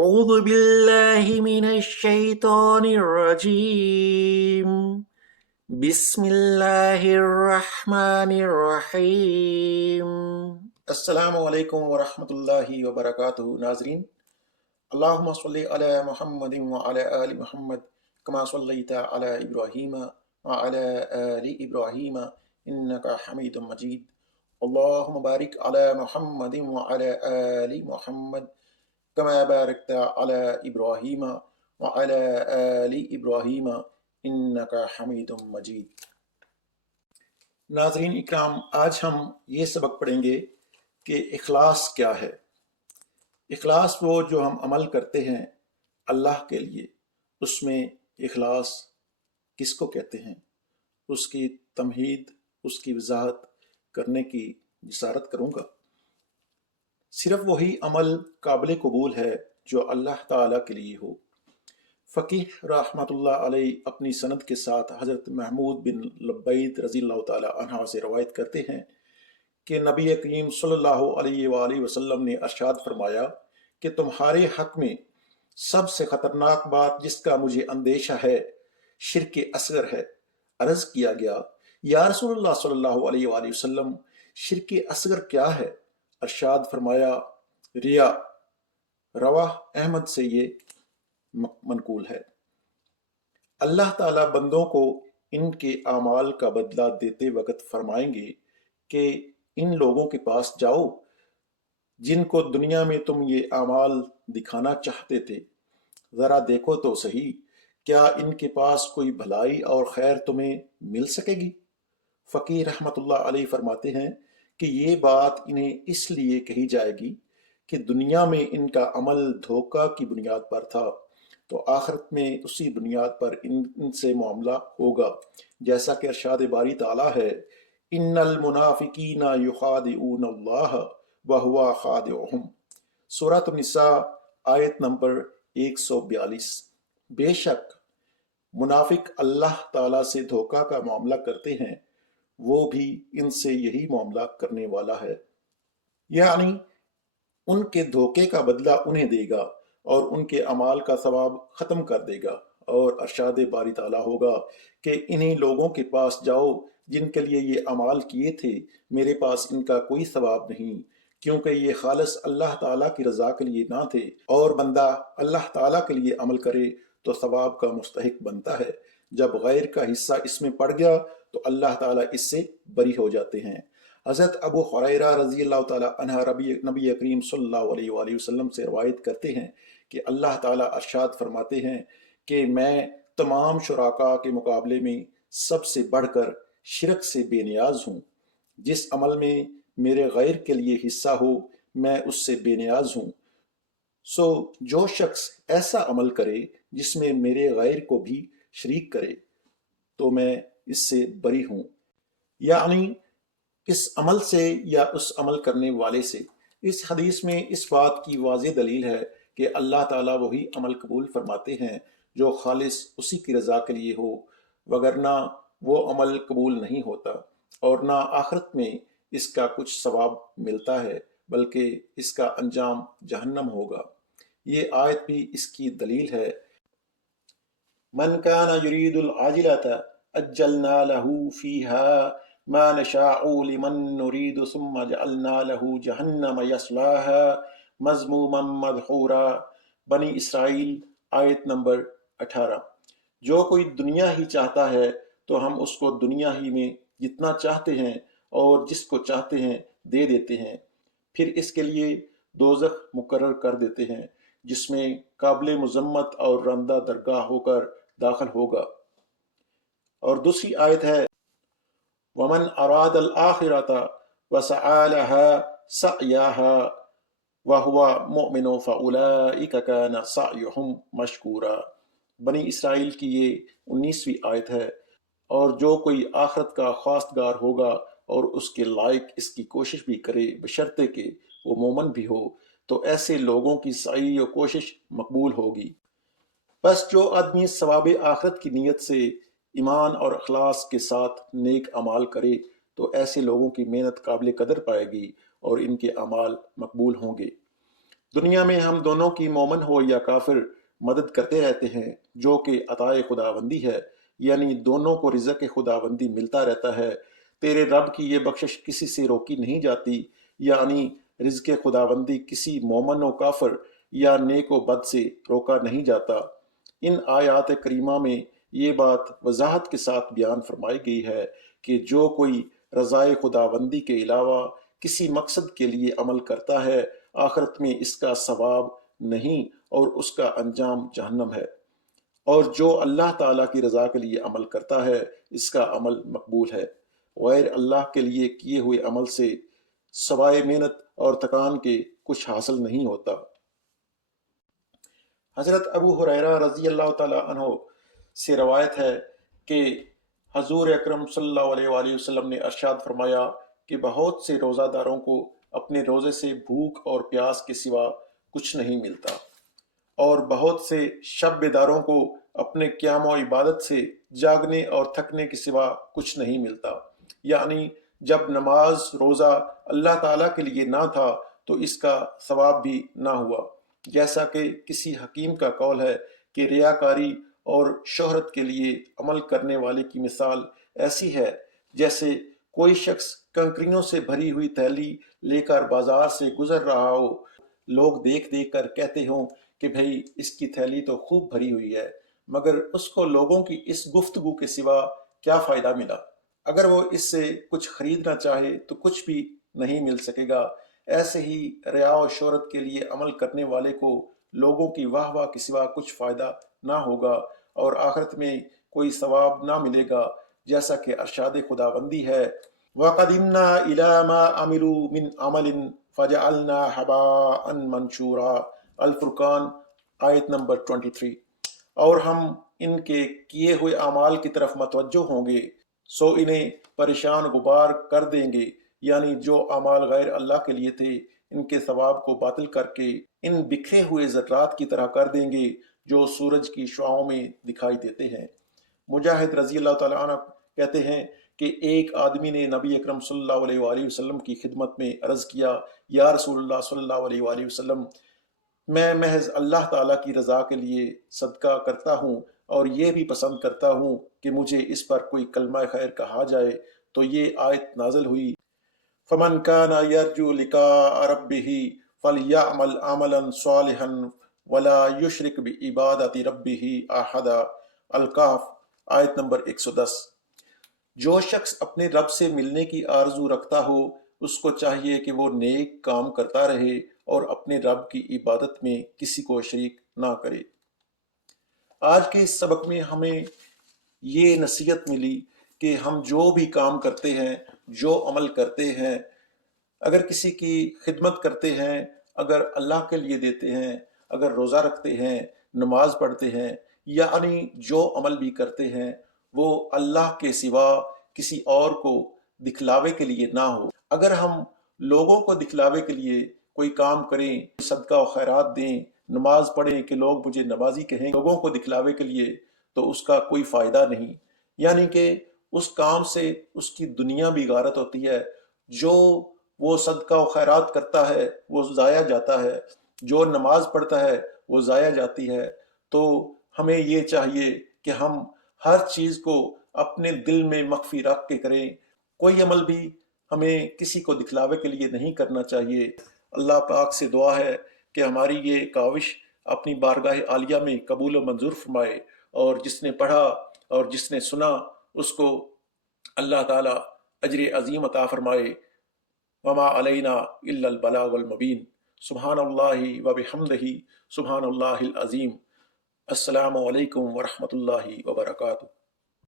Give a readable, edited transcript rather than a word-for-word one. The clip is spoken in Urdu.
أعوذ بالله من الشيطان الرجيم بسم اللہ الرحمن الرحیم۔ السلام علیکم ورحمۃ اللہ وبرکاتہ۔ ناظرین، اللہم صلی علی محمد وعلی آل محمد کما صلیت علی ابراہیم وعلی آل ابراہیم انک حمید مجید۔ اللہم بارک علی محمد وعلی آل محمد کما بارکت علی ابراہیم وعلی آل ابراہیم انک حمید مجید۔ ناظرین اکرام، آج ہم یہ سبق پڑھیں گے کہ اخلاص کیا ہے۔ اخلاص وہ جو ہم عمل کرتے ہیں اللہ کے لیے، اس میں اخلاص کس کو کہتے ہیں، اس کی تمہید، اس کی وضاحت کرنے کی جسارت کروں گا۔ صرف وہی عمل قابل قبول ہے جو اللہ تعالیٰ کے لیے ہو۔ فقیہ رحمۃ اللہ علیہ اپنی سند کے ساتھ حضرت محمود بن لبید رضی اللہ تعالیٰ عنہ سے روایت کرتے ہیں کہ نبی کریم صلی اللہ علیہ وآلہ وسلم نے ارشاد فرمایا کہ تمہارے حق میں سب سے خطرناک بات جس کا مجھے اندیشہ ہے شرک اصغر ہے۔ عرض کیا گیا، یا رسول اللہ صلی اللہ علیہ وآلہ وسلم، شرک اصغر کیا ہے؟ ارشاد فرمایا، ریا۔ رواہ احمد سے یہ منقول ہے۔ اللہ تعالیٰ بندوں کو ان کے اعمال کا بدلہ دیتے وقت فرمائیں گے کہ ان لوگوں کے پاس جاؤ جن کو دنیا میں تم یہ اعمال دکھانا چاہتے تھے، ذرا دیکھو تو صحیح، کیا ان کے پاس کوئی بھلائی اور خیر تمہیں مل سکے گی؟ فقیر رحمۃ اللہ علیہ فرماتے ہیں کہ یہ بات انہیں اس لیے کہی جائے گی کہ دنیا میں ان کا عمل دھوکہ کی بنیاد پر تھا، تو آخرت میں اسی بنیاد پر ان سے معاملہ ہوگا، جیسا کہ ارشاد باری تعالیٰ ہے، ان المنافقین یخادعون اللہ وہو خادعہم، سورۃ النساء آیت نمبر 142۔ بے شک منافق اللہ تعالیٰ سے دھوکہ کا معاملہ کرتے ہیں، وہ بھی ان سے یہی معاملہ کرنے والا ہے، یعنی ان کے دھوکے کا بدلہ انہیں دے گا اور ان کے اعمال کا ثواب ختم کر دے گا۔ اور ارشاد باری تعالیٰ ہوگا کہ انہی لوگوں کے پاس جاؤ جن کے لیے یہ اعمال کیے تھے، میرے پاس ان کا کوئی ثواب نہیں، کیونکہ یہ خالص اللہ تعالیٰ کی رضا کے لیے نہ تھے، اور بندہ اللہ تعالیٰ کے لیے عمل کرے تو ثواب کا مستحق بنتا ہے، جب غیر کا حصہ اس میں پڑ گیا تو اللہ تعالیٰ اس سے بری ہو جاتے ہیں۔ حضرت ابو ہریرہ رضی اللہ تعالیٰ عنہ نبی کریم صلی اللہ علیہ وآلہ وسلم سے روایت کرتے ہیں کہ اللہ تعالیٰ ارشاد فرماتے ہیں کہ میں تمام شرکاء کے مقابلے میں سب سے بڑھ کر شرک سے بے نیاز ہوں۔ جس عمل میں میرے غیر کے لیے حصہ ہو میں اس سے بے نیاز ہوں، سو جو شخص ایسا عمل کرے جس میں میرے غیر کو بھی شریک کرے تو میں اس سے بری ہوں، یعنی اس عمل سے یا اس عمل کرنے والے سے۔ اس حدیث میں اس بات کی واضح دلیل ہے کہ اللہ تعالیٰ وہی عمل قبول فرماتے ہیں جو خالص اسی کی رضا کے لیے ہو، وگرنہ وہ عمل قبول نہیں ہوتا، اور نہ آخرت میں اس کا کچھ ثواب ملتا ہے بلکہ اس کا انجام جہنم ہوگا۔ یہ آیت بھی اس کی دلیل ہے۔ من کان یرید العاجلۃ عجلنا له فیہا ما نشاء لمن نرید ثم جعلنا له جہنم یصلاها مذموما مدحورا، بنی اسرائیل آیت نمبر 18۔ جو کوئی دنیا ہی چاہتا ہے تو ہم اس کو دنیا ہی میں جتنا چاہتے ہیں اور جس کو چاہتے ہیں دے دیتے ہیں، پھر اس کے لیے دوزخ مقرر کر دیتے ہیں جس میں قابل مذمت اور رندہ درگاہ ہو کر داخل ہوگا۔ اور دوسری آیت ہے، وَمَنْ أَرَادَ الْآخِرَةَ وَسَعَى لَهَا سَعْيَهَا وَهُوَ مُؤْمِنٌ فَأُولَئِكَ كَانَ سَعْيُهُمْ مَشْكُورًا، بنی اسرائیل کی یہ 19ویں آیت ہے۔ اور جو کوئی آخرت کا خواستگار ہوگا اور اس کے لائق اس کی کوشش بھی کرے بشرطے کہ وہ مومن بھی ہو، تو ایسے لوگوں کی سعی و کوشش مقبول ہوگی۔ بس جو آدمی ثواب آخرت کی نیت سے ایمان اور اخلاص کے ساتھ نیک اعمال کرے تو ایسے لوگوں کی محنت قابل قدر پائے گی اور ان کے اعمال مقبول ہوں گے۔ دنیا میں ہم دونوں کی مومن ہو یا کافر مدد کرتے رہتے ہیں، جو کہ عطائے خداوندی ہے، یعنی دونوں کو رزق خداوندی ملتا رہتا ہے۔ تیرے رب کی یہ بخشش کسی سے روکی نہیں جاتی، یعنی رزق خداوندی کسی مومن و کافر یا نیک و بد سے روکا نہیں جاتا۔ ان آیات کریمہ میں یہ بات وضاحت کے ساتھ بیان فرمائی گئی ہے کہ جو کوئی رضائے خداوندی کے علاوہ کسی مقصد کے لیے عمل کرتا ہے، آخرت میں اس کا ثواب نہیں اور اس کا انجام جہنم ہے، اور جو اللہ تعالیٰ کی رضا کے لیے عمل کرتا ہے اس کا عمل مقبول ہے۔ غیر اللہ کے لیے کیے ہوئے عمل سے سوائے محنت اور تکان کے کچھ حاصل نہیں ہوتا۔ حضرت ابو ہریرہ رضی اللہ تعالیٰ عنہ سے روایت ہے کہ حضور اکرم صلی اللہ علیہ وآلہ وسلم نے ارشاد فرمایا کہ بہت سے روزہ داروں کو اپنے روزے سے بھوک اور پیاس کے سوا کچھ نہیں ملتا، اور بہت سے شب بیداروں کو اپنے قیام و عبادت سے جاگنے اور تھکنے کے سوا کچھ نہیں ملتا، یعنی جب نماز روزہ اللہ تعالیٰ کے لیے نہ تھا تو اس کا ثواب بھی نہ ہوا۔ جیسا کہ کسی حکیم کا قول ہے کہ ریاکاری اور شہرت کے لیے عمل کرنے والے کی مثال ایسی ہے جیسے کوئی شخص کنکریوں سے بھری ہوئی تھیلی لے کر بازار سے گزر رہا ہو، لوگ دیکھ دیکھ کر کہتے ہوں کہ بھئی اس کی تھیلی تو خوب بھری ہوئی ہے، مگر اس کو لوگوں کی اس گفتگو کے سوا کیا فائدہ ملا؟ اگر وہ اس سے کچھ خریدنا چاہے تو کچھ بھی نہیں مل سکے گا۔ ایسے ہی ریا و شہرت کے لیے عمل کرنے والے کو لوگوں کی واہ واہ کے سوا کچھ فائدہ نہ ہوگا اور آخرت میں کوئی ثواب نہ ملے گا، جیسا کہ ارشاد خداوندی ہے وَقَدِمْنَا إِلَى مَا عَمِلُوا مِنْ عَمَلٍ فَجَعَلْنَا هَبَاءً مَنْثُورًا۔ الفرقان آیت نمبر 23۔ اور ہم ان کے کیے ہوئے اعمال کی طرف متوجہ ہوں گے سو انہیں پریشان غبار کر دیں گے، یعنی جو اعمال غیر اللہ کے لیے تھے ان کے ثواب کو باطل کر کے ان بکھرے ہوئے ذرات کی طرح کر دیں گے جو سورج کی شعاؤں میں دکھائی دیتے ہیں۔ مجاہد رضی اللہ تعالیٰ عنہ کہتے ہیں کہ ایک آدمی نے نبی اکرم صلی اللہ علیہ وآلہ وسلم کی خدمت میں عرض کیا، یا رسول اللہ صلی اللہ علیہ وآلہ وسلم، میں محض اللہ تعالیٰ کی رضا کے لیے صدقہ کرتا ہوں اور یہ بھی پسند کرتا ہوں کہ مجھے اس پر کوئی کلمہ خیر کہا جائے، تو یہ آیت نازل ہوئی فَمَنْ كَانَ يَرْجُو لِقَاءَ رَبِّهِ فَلْيَعْمَلْ عَمَلًا صَالِحًا وَلَا يُشْرِكْ بِعِبَادَةِ رَبِّهِ أَحَدًا۔ الکہف آیت نمبر 110۔ جو شخص اپنے رب سے ملنے کی آرزو رکھتا ہو اس کو چاہیے کہ وہ نیک کام کرتا رہے اور اپنے رب کی عبادت میں کسی کو شریک نہ کرے۔ آج کے اس سبق میں ہمیں یہ نصیحت ملی کہ ہم جو بھی کام کرتے ہیں، جو عمل کرتے ہیں، اگر کسی کی خدمت کرتے ہیں، اگر اللہ کے لیے دیتے ہیں، اگر روزہ رکھتے ہیں، نماز پڑھتے ہیں، یعنی جو عمل بھی کرتے ہیں وہ اللہ کے سوا کسی اور کو دکھلاوے کے لیے نہ ہو۔ اگر ہم لوگوں کو دکھلاوے کے لیے کوئی کام کریں، صدقہ و خیرات دیں، نماز پڑھیں کہ لوگ مجھے نمازی کہیں، لوگوں کو دکھلاوے کے لیے، تو اس کا کوئی فائدہ نہیں، یعنی کہ اس کام سے اس کی دنیا بھی غارت ہوتی ہے، جو وہ صدقہ و خیرات کرتا ہے وہ ضائع جاتا ہے، جو نماز پڑھتا ہے وہ ضائع جاتی ہے۔ تو ہمیں یہ چاہیے کہ ہم ہر چیز کو اپنے دل میں مخفی رکھ کے کریں، کوئی عمل بھی ہمیں کسی کو دکھلاوے کے لیے نہیں کرنا چاہیے۔ اللہ پاک سے دعا ہے کہ ہماری یہ کاوش اپنی بارگاہ عالیہ میں قبول و منظور فرمائے، اور جس نے پڑھا اور جس نے سنا اس کو اللہ تعالیٰ اجر عظیم عطا فرمائے۔ وما علینا الا البلاغ المبین۔ سبحان اللہ و بحمدہ، سبحان اللہ العظیم۔ السلام علیکم ورحمۃ اللہ وبرکاتہ۔